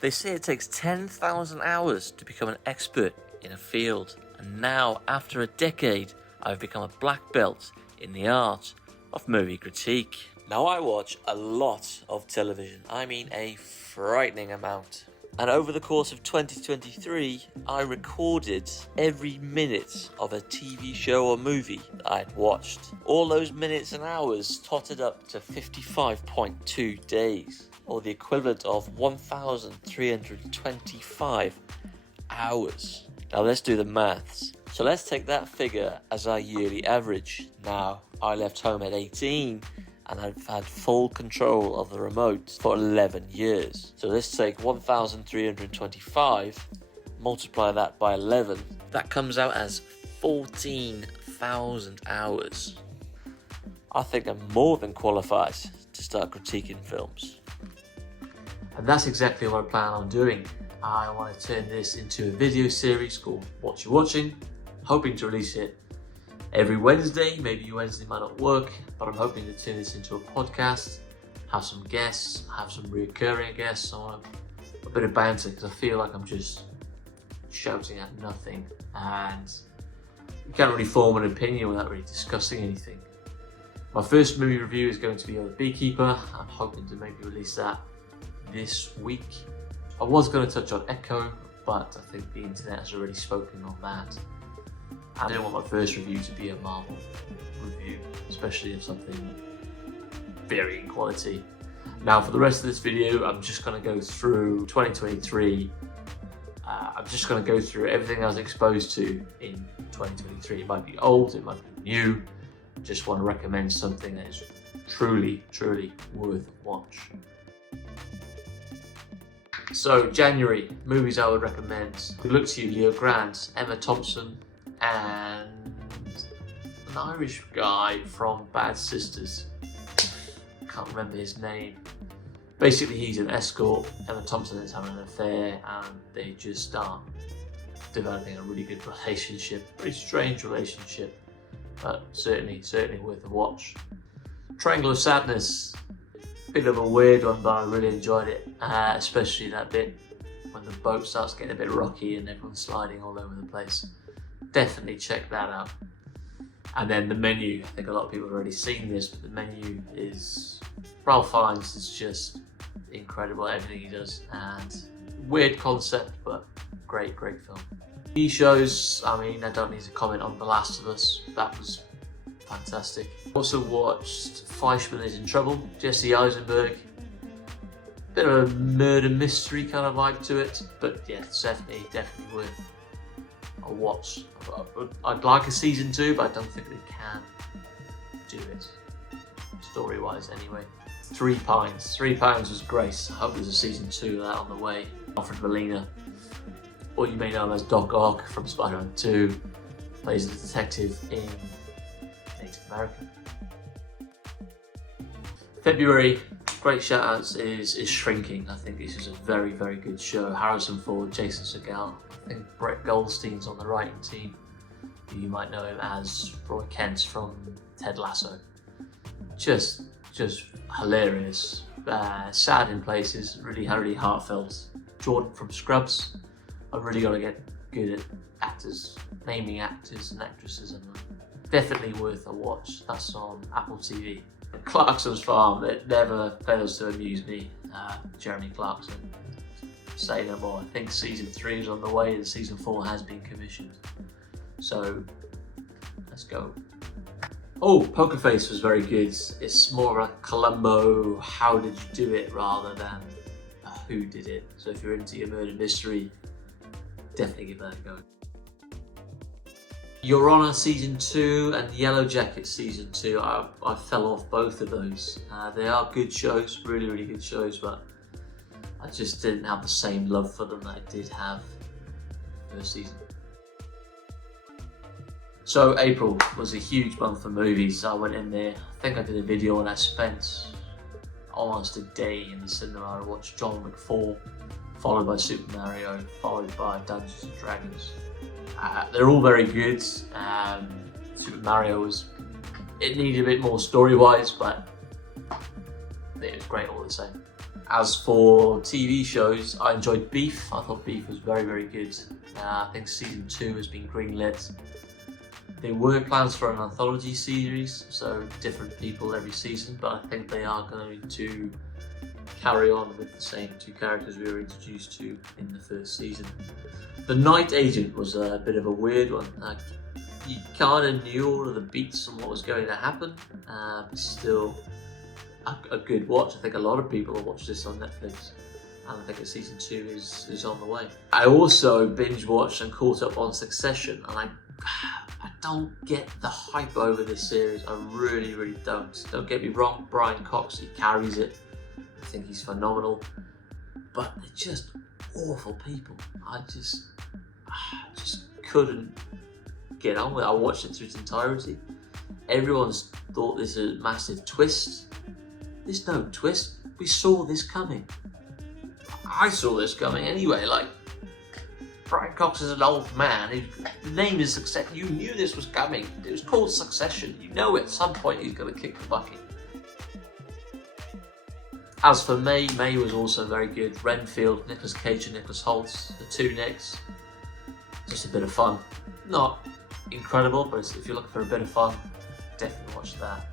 They say it takes 10,000 hours to become an expert in a field, and now, after a decade, I've become a black belt in the art of movie critique. Now, I watch a lot of television, I mean a frightening amount. And over the course of 2023, I recorded every minute of a TV show or movie that I had watched. All those minutes and hours totted up to 55.2 days, or the equivalent of 1,325 hours. Now let's do the maths. So let's take that figure as our yearly average. Now, I left home at 18 and I've had full control of the remote for 11 years. So let's take 1,325, multiply that by 11. That comes out as 14,000 hours. I think I'm more than qualified to start critiquing films. And that's exactly what I plan on doing. I want to turn this into a video series called What You're Watching, hoping to release it every Wednesday. Maybe Wednesday might not work, but I'm hoping to turn this into a podcast, have some guests, have some recurring guests on, a bit of banter, because I feel like I'm just shouting at nothing and you can't really form an opinion without really discussing anything. My first movie review is going to be on The Beekeeper. I'm hoping to maybe release that this week. I was going to touch on Echo, but I think the internet has already spoken on that. I don't want my first review to be a Marvel review, especially of something varying quality. Now, for the rest of this video, I'm just going to go through 2023. I'm just going to go through everything I was exposed to in 2023. It might be old, it might be new. I just want to recommend something that is truly, truly worth a watch. So, January, movies I would recommend. We look to you, Leo Grant, Emma Thompson, and an Irish guy from Bad Sisters. I can't remember his name. Basically, he's an escort. Emma Thompson is having an affair, and they just start developing a really good relationship. Very strange relationship, but certainly worth a watch. Triangle of Sadness. Bit of a weird one, but I really enjoyed it, especially that bit when the boat starts getting a bit rocky and everyone's sliding all over the place. Definitely check that out. And then The Menu. I think a lot of people have already seen this, but The Menu is... Ralph Fiennes is just incredible at everything he does, and weird concept, but great film. TV shows, I mean, I don't need to comment on The Last of Us. That was fantastic. Also watched Fleishman Is in Trouble, Jesse Eisenberg. Bit of a murder mystery kind of vibe to it, but yeah, it's definitely worth a watch. I'd like a season 2, but I don't think they can do it, story-wise anyway. Three Pines was great. I hope there's a season 2 of that on the way. Alfred Molina, or you may know him as Doc Ock from Spider-Man 2, plays a detective in Native America. February, great shout-outs is Shrinking. I think this is a very good show. Harrison Ford, Jason Segel. I think Brett Goldstein's on the writing team. You might know him as Roy Kent from Ted Lasso. Just hilarious. Sad in places, really heartfelt. Jordan from Scrubs. I've really got to get good at actors, naming actors and actresses, and definitely worth a watch. That's on Apple TV. Clarkson's Farm, it never fails to amuse me. Jeremy Clarkson, say no more. I think season 3 is on the way and season 4 has been commissioned. So let's go. Oh, Poker Face was very good. It's more of a Columbo, how did you do it, rather than who did it. So if you're into your murder mystery, definitely give that a go. Your Honor season 2 and Yellow Jacket season 2, I fell off both of those. They are good shows, really good shows, but I just didn't have the same love for them that I did have first season. So April was a huge month for movies. I went in there, I think I did a video and I spent almost a day in the cinema. I watched John Wick 4, followed by Super Mario, followed by Dungeons and Dragons. They're all very good. Super Mario it needed a bit more story-wise, but it was great all the same. As for TV shows, I enjoyed Beef. I thought Beef was very, very good. I think season 2 has been greenlit. There were plans for an anthology series, so different people every season, but I think they are going to carry on with the same 2 characters we were introduced to in the first season. The Night Agent was a bit of a weird one. You kind of knew all of the beats and what was going to happen, but still a good watch. I think a lot of people have watched this on Netflix, and I think that season 2 is on the way. I also binge watched and caught up on Succession, and I don't get the hype over this series. I really, really don't. Don't get me wrong, Brian Cox, he carries it. I think he's phenomenal, but they're just awful people. I just couldn't get on with it. I watched it through its entirety. Everyone's thought this is a massive twist. There's no twist. We saw this coming. I saw this coming anyway. Like, Brian Cox is an old man. The name is Succession. You knew this was coming. It was called Succession. You know at some point he's going to kick the bucket. As for May was also very good. Renfield, Nicolas Cage and Nicholas Hoult, the 2 Nicks. Just a bit of fun. Not incredible, but if you're looking for a bit of fun, definitely watch that.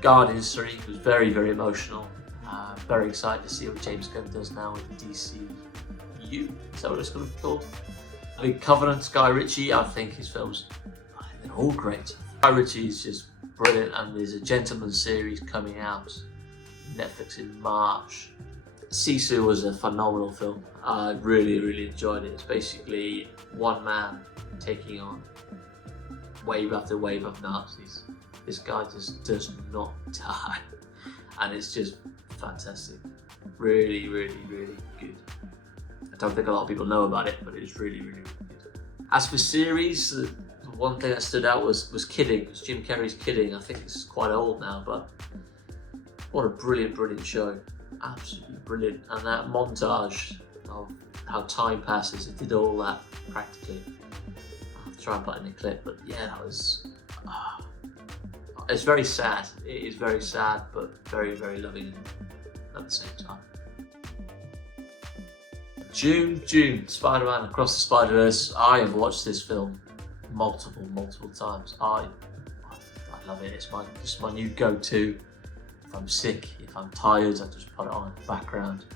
Guardians 3 was very, very emotional. Very excited to see what James Gunn does now with the DCU. Is that what it's going to be called? The Covenant, Guy Ritchie, I think his films, they're all great. Guy Ritchie is just brilliant, and there's a Gentleman series coming out Netflix in March. Sisu was a phenomenal film. I really, really enjoyed it. It's basically one man taking on wave after wave of Nazis. This guy just does not die, and it's just fantastic. Really, really, really good. I don't think a lot of people know about it, but it's really, really, really good. As for series, the one thing that stood out was Kidding. It was Jim Carrey's Kidding. I think it's quite old now, but what a brilliant, brilliant show. Absolutely brilliant. And that montage of how time passes, it did all that practically. I'll try and put in a clip, but yeah, that was... it's very sad. It is very sad, but very, very loving at the same time. June, Spider-Man Across the Spider-Verse. I have watched this film multiple times. I love it. It's just my new go-to. If I'm sick, if I'm tired, I just put it on in the background.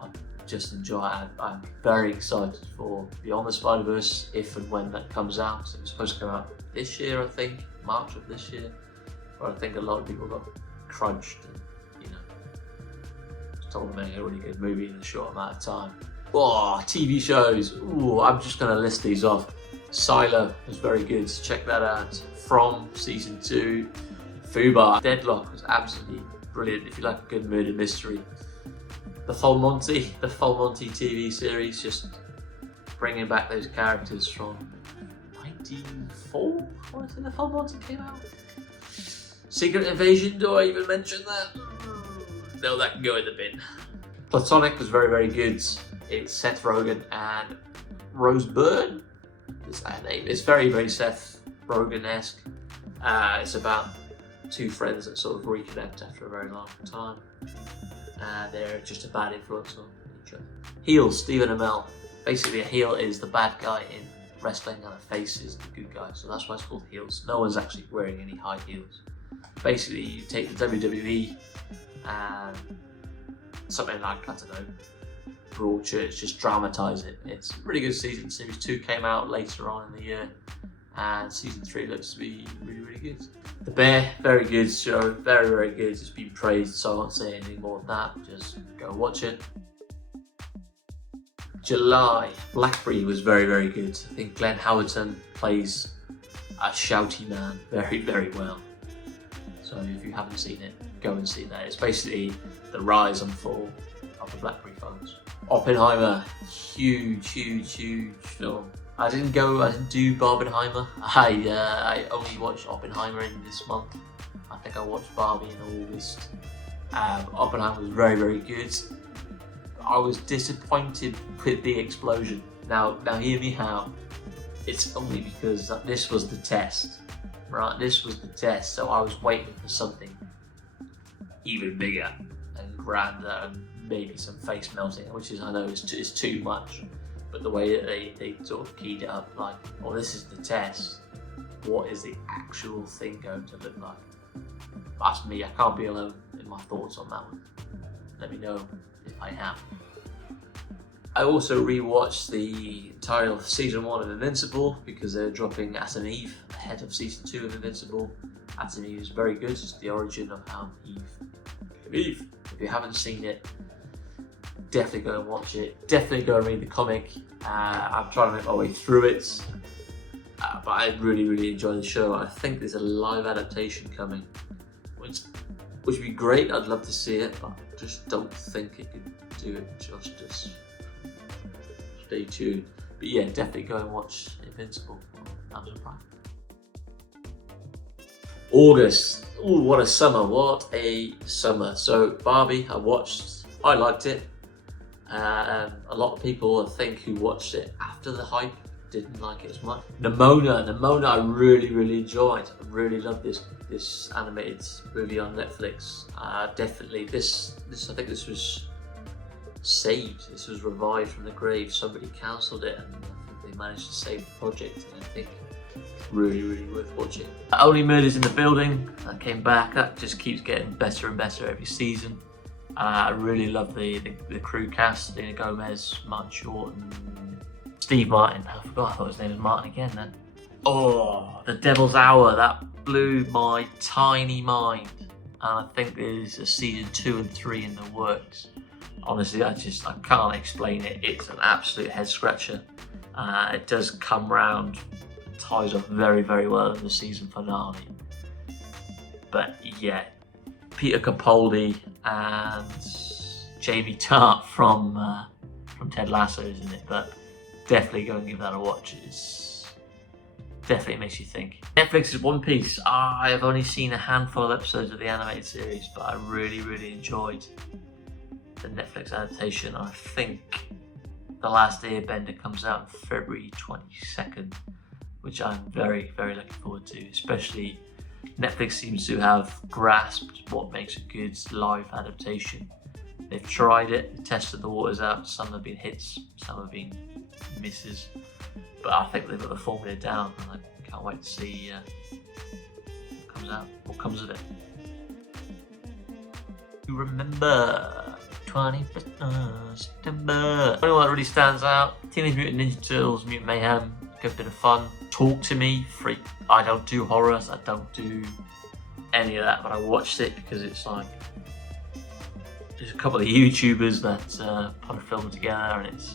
I just enjoy it. I'm very excited for Beyond the Spider-Verse, if and when that comes out. It was supposed to come out this year, I think, March of this year. But I think a lot of people got crunched and, told them make a really good movie in a short amount of time. Oh, TV shows. Ooh, I'm just going to list these off. Silo was very good. Check that out. From season 2. Fubar. Deadlock was absolutely brilliant if you like a good murder mystery. The Full Monty TV series, just bringing back those characters from 1994, when I think the Full Monty came out. Secret Invasion, do I even mention that? No, that can go in the bin. Platonic was very, very good. It's Seth Rogen and Rose Byrne. Is that her name? It's very, very Seth Rogen-esque. It's about 2 friends that sort of reconnect after a very long time. They're just a bad influence on each other. Heels, Stephen Amell. Basically, a heel is the bad guy in wrestling and a face is the good guy. So that's why it's called heels. No one's actually wearing any high heels. Basically, you take the WWE and something like, I don't know, Broadchurch, just dramatise it. It's a really good season. Series 2 came out later on in the year, and season 3 looks to be really, really good. The Bear, very good show, very, very good. It's been praised, so I won't say anything more than that. Just go watch it. July, Blackberry was very, very good. I think Glenn Howerton plays a shouty man very, very well. So if you haven't seen it, go and see that. It's basically the rise and fall of the Blackberry phones. Oppenheimer, huge film. I didn't do Barbenheimer. I only watched Oppenheimer in this month. I think I watched Barbie in August. Oppenheimer was very, very good. I was disappointed with the explosion. Now hear me out. It's only because this was the test, right? This was the test, so I was waiting for something even bigger and grander and maybe some face melting, which is, I know is too much, but the way that they sort of keyed it up, like, oh, this is the test, what is the actual thing going to look like? That's me. I can't be alone in my thoughts on that one. Let me know if I am. I also rewatched the entirety of season 1 of Invincible because they're dropping Atom Eve ahead of season 2 of Invincible. Atom Eve is very good. It's the origin of how Eve. If you haven't seen it, definitely go and watch it. Definitely go and read the comic. I'm trying to make my way through it, but I really enjoy the show. I think there's a live adaptation coming, which would be great. I'd love to see it, but I just don't think it could do it justice. Stay tuned. But yeah, definitely go and watch Invincible on Amazon Prime. August. Ooh, what a summer. What a summer. So Barbie, I watched. I liked it. A lot of people, I think, who watched it after the hype didn't like it as much. Nimona I really enjoyed. I really love this animated movie on Netflix. Definitely this I think this was saved. This was revived from the grave. Somebody cancelled it and I think they managed to save the project, and I think really worth watching. Only Murders in the Building, that came back. That just keeps getting better and better every season. I really love the crew cast: Selena Gomez, Martin Short, and Steve Martin. I thought his name was Martin again then. Oh, The Devil's Hour, that blew my tiny mind. And I think there's a season 2 and 3 in the works. Honestly, I can't explain it. It's an absolute head scratcher. It does come round, ties off very well in the season finale. But yeah, Peter Capaldi and Jamie Tart from Ted Lasso is in it, but definitely go and give that a watch. It's definitely makes you think. Netflix is One Piece. I have only seen a handful of episodes of the animated series, but I really enjoyed the Netflix adaptation. I think The Last Airbender comes out on February 22nd, which I'm very looking forward to. Especially Netflix seems to have grasped what makes a good live adaptation. They've tried it, tested the waters out. Some have been hits, some have been misses, but I think they've got the formula down, and I can't wait to see what comes of it. You remember 21st September. The only one that really stands out: Teenage Mutant Ninja Turtles, Mutant Mayhem. Good bit of fun. Talk to Me, freak. I don't do horrors, I don't do any of that, but I watched it because it's like there's a couple of YouTubers that put a film together, and it's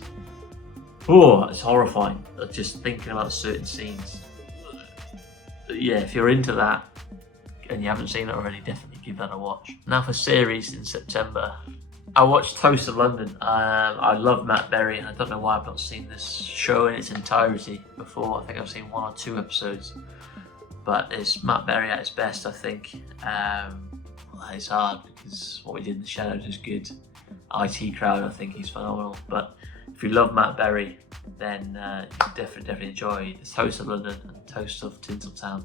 horrifying. Just thinking about certain scenes. But yeah, if you're into that and you haven't seen it already, definitely give that a watch. Now for series in September, I watched Toast of London. I love Matt Berry, and I don't know why I've not seen this show in its entirety before. I think I've seen 1 or 2 episodes, but it's Matt Berry at his best, I think. It's hard because what we did in the shadows is good. IT Crowd, I think he's phenomenal, but if you love Matt Berry, then you definitely enjoy Toast of London and Toast of Tinseltown.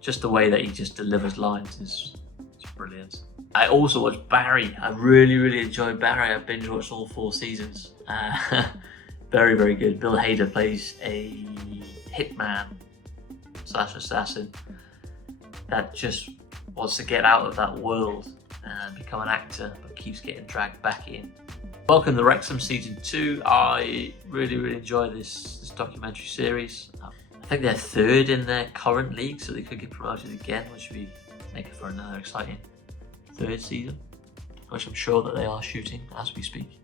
Just the way that he just delivers lines is brilliant. I also watched Barry. I really enjoyed Barry. I binge watched all 4 seasons. Very good. Bill Hader plays a hitman / assassin that just wants to get out of that world and become an actor, but keeps getting dragged back in. Welcome to Wrexham Season 2. I really enjoy this documentary series. I think they're 3rd in their current league, so they could get promoted again, which would be making for another exciting 3rd season, which I'm sure that they are shooting as we speak.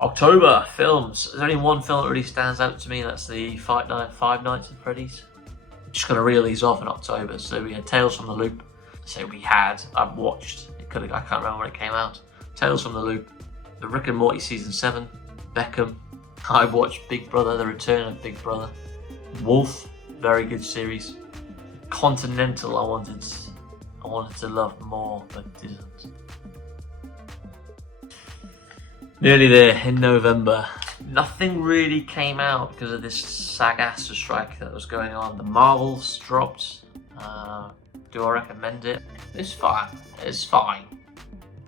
October films. There's only one film that really stands out to me. That's the Five Nights at Freddy's. I'm just gonna reel these off in October. So we had Tales from the Loop. I've watched. I can't remember when it came out. Tales from the Loop, the Rick and Morty season 7, Beckham. I watched Big Brother, The Return of Big Brother. Wolf, very good series. Continental, I wanted to love more, but didn't. Nearly there in November. Nothing really came out because of this SAG-AFTRA strike that was going on. The Marvels dropped. Do I recommend it? It's fine.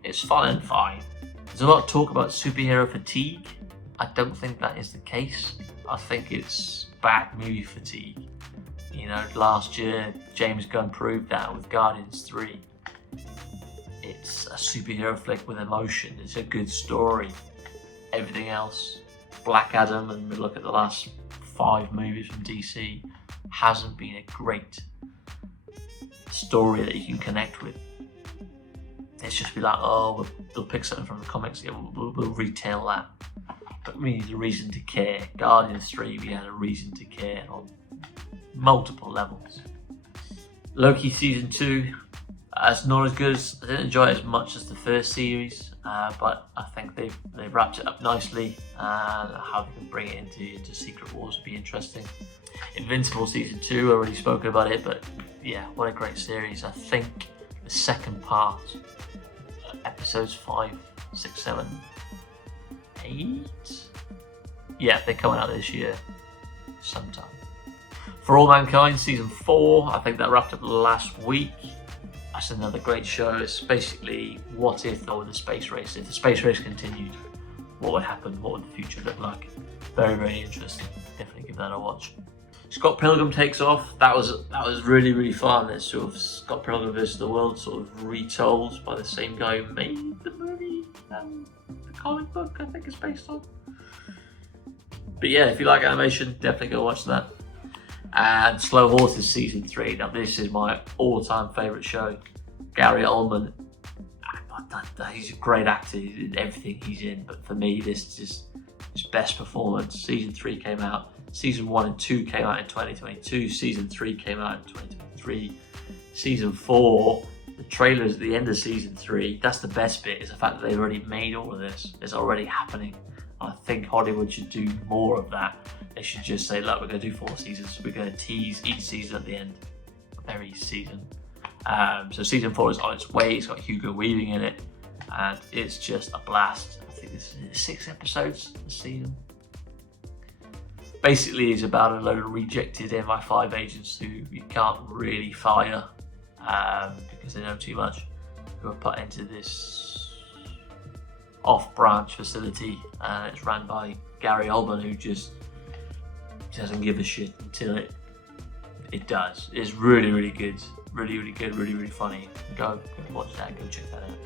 It's fun and fine. There's a lot of talk about superhero fatigue. I don't think that is the case. I think it's bad movie fatigue. You know, last year James Gunn proved that with Guardians 3. It's a superhero flick with emotion. It's a good story. Everything else, Black Adam, and we look at the last 5 movies from DC, hasn't been a great story that you can connect with. It's just be like, oh, they'll pick something from the comics, yeah, we'll retell that. But we need a reason to care. Guardians 3, we had a reason to care on multiple levels. Loki season 2, it's not as good as, I didn't enjoy it as much as the first series, but I think they've wrapped it up nicely, and how they can bring it into Secret Wars would be interesting. Invincible season 2, I already spoken about it, but yeah, what a great series. I think the second part, episodes 5, 6, 7, 8? Yeah, they're coming out this year sometime. For All Mankind season 4, I think that wrapped up last week. That's another great show. It's basically what if there were the space race. If the space race continued, what would happen? What would the future look like? Very, very interesting. Definitely give that a watch. Scott Pilgrim takes off. That was really, really fun. It's sort of Scott Pilgrim versus the World, sort of retold by the same guy who made the movie and the comic book, I think it's based on. But yeah, if you like animation, definitely go watch that. And Slow Horses season 3. Now this is my all-time favourite show. Gary Oldman, he's a great actor in everything he's in, but for me this is his best performance. Season 3 came out, season 1 and 2 came out in 2022, season 3 came out in 2023. Season 4, the trailers at the end of season 3, that's the best bit, is the fact that they've already made all of this. It's already happening. I think Hollywood should do more of that. They should just say, look, we're going to do 4 seasons. We're going to tease each season at the end of every season. So season 4 is on its way. It's got Hugo Weaving in it, and it's just a blast. I think this is 6 episodes this season. Basically, it's about a load of rejected MI5 agents who you can't really fire because they know too much, who are put into this off-branch facility, and it's run by Gary Oldman, who just doesn't give a shit until it does. It's really, really good. Really, really good, really, really funny. Go watch that, go check that out.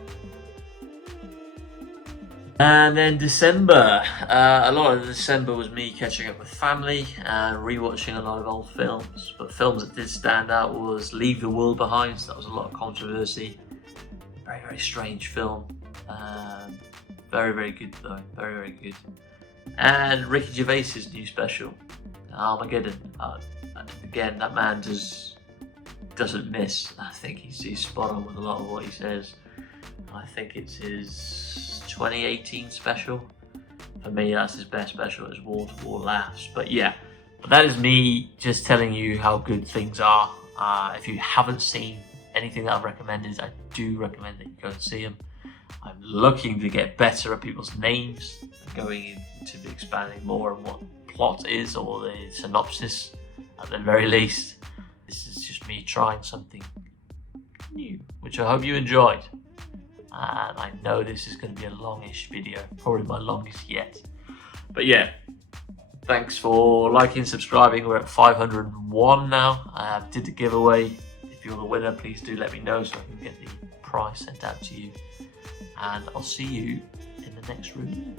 And then December. A lot of December was me catching up with family and rewatching a lot of old films. But films that did stand out was Leave the World Behind. So that was a lot of controversy. Very, very strange film. Very, very good though. Very, very good. And Ricky Gervais's new special, Armageddon. Again, that man doesn't miss. I think he's spot on with a lot of what he says. I think it's his 2018 special. For me, that's his best special. It's wall-to-wall laughs. But yeah, that is me just telling you how good things are. If you haven't seen anything that I've recommended, I do recommend that you go and see them. I'm looking to get better at people's names, going into the expanding more on what plot is, or the synopsis at the very least. This is just me trying something new, which I hope you enjoyed. And I know this is going to be a longish video, probably my longest yet. But yeah, thanks for liking, subscribing. We're at 501 now. I did the giveaway. If you're the winner, please do let me know so I can get the prize sent out to you. And I'll see you in the next review.